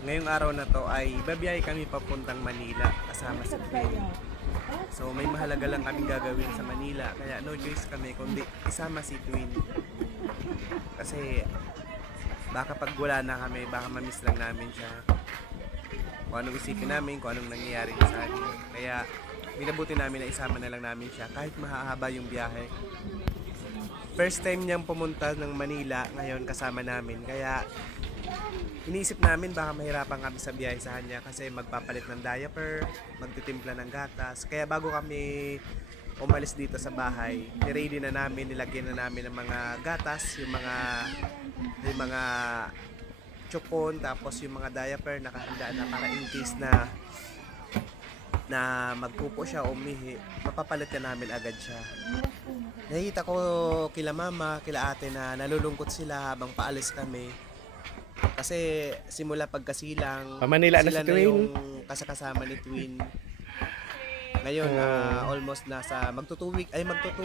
Ngayong araw na to ay babiyahe kami papuntang Manila kasama si Twin. So may mahalaga lang kaming gagawin sa Manila kaya no choice kami kundi isama si Twin. Kasi baka pag wala na kami baka mamiss lang namin siya. Kung anong isipin namin, kung anong nangyayari sa akin. Kaya minabuti namin na isama na lang namin siya kahit mahahaba yung biyahe. First time niyang pumunta ng Manila ngayon kasama namin kaya iniisip namin baka mahirapan kami sa biyahe sa kanya kasi magpapalit ng diaper, magtitimpla ng gatas. Kaya bago kami umalis dito sa bahay, niready na namin, nilagyan na namin ng mga gatas, yung mga chukon, tapos yung mga diaper nakahanda na para in case na magpupo siya o umihi, mapapalit na namin agad siya. Nakita ko kila mama, kila ate na nalulungkot sila habang paalis kami. Kasi simula pagkasilang, Manila na sila si na Twin. yung kasakasama ni Twin. Ngayon, almost nasa magto 2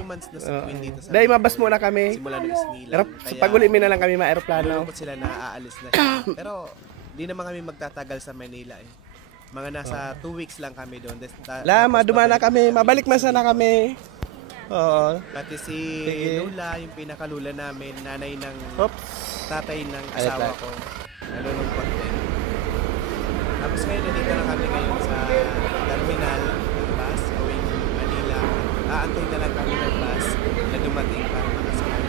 months na si Twin dito sa Dahil mabas Bicol. muna kami. Simula ng Isnilan. Pero pag uli na lang kami ma-aeroplano. nalulungkot sila na aalis na siya. Pero di naman kami magtatagal sa Manila eh. Mga nasa 2 weeks lang kami doon. Lama, dumana kami. Mabalik man sana kami. Oo. Pati si Sige. Lula, yung pinakalula namin, nanay ng Oops. tatay ng Ay, asawa ta- ko. Nalulungkot din. Tapos ngayon, nandito na kami ngayon sa terminal ng bus going Manila. Aantay na lang kami ng bus na dumating para makasakay.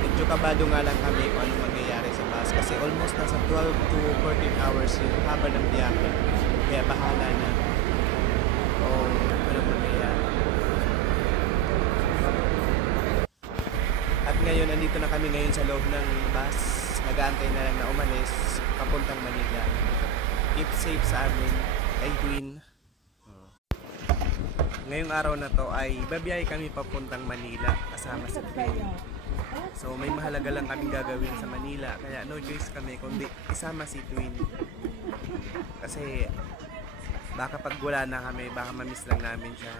Medyo kabado nga lang kami kung anong mangyayari sa bus kasi almost nasa 12 to 14 hours yung haba ng biyahe. Kaya bahala na kung anong mangyayari. At ngayon, andito na kami ngayon sa loob ng bus. Nag-aantay na lang na umalis papuntang Manila. Keep safe sa amin, kay Twin. Ngayong araw na to ay babiyahe kami papuntang Manila kasama si Twin. So may mahalaga lang kaming gagawin sa Manila kaya no choice kami kundi isama si Twin. Kasi baka pag wala na kami baka mamiss lang namin siya.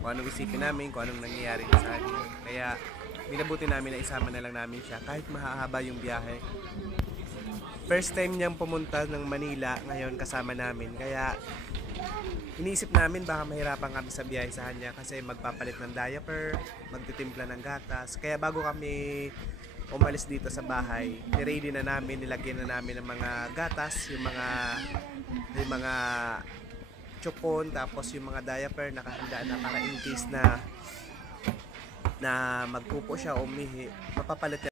Kung anong isipin namin, kung anong nangyayari sa akin. Kaya minabuti namin na isama na lang namin siya kahit mahahaba yung biyahe. First time niyang pumunta ng Manila ngayon kasama namin kaya iniisip namin baka mahirapan kami sa biyahe sa kanya kasi magpapalit ng diaper, magtitimpla ng gatas. Kaya bago kami umalis dito sa bahay, niready na namin, nilagyan na namin ng mga gatas, yung mga chukon, tapos yung mga diaper nakahanda na para in case na magpupo siya o umihi, mapapalit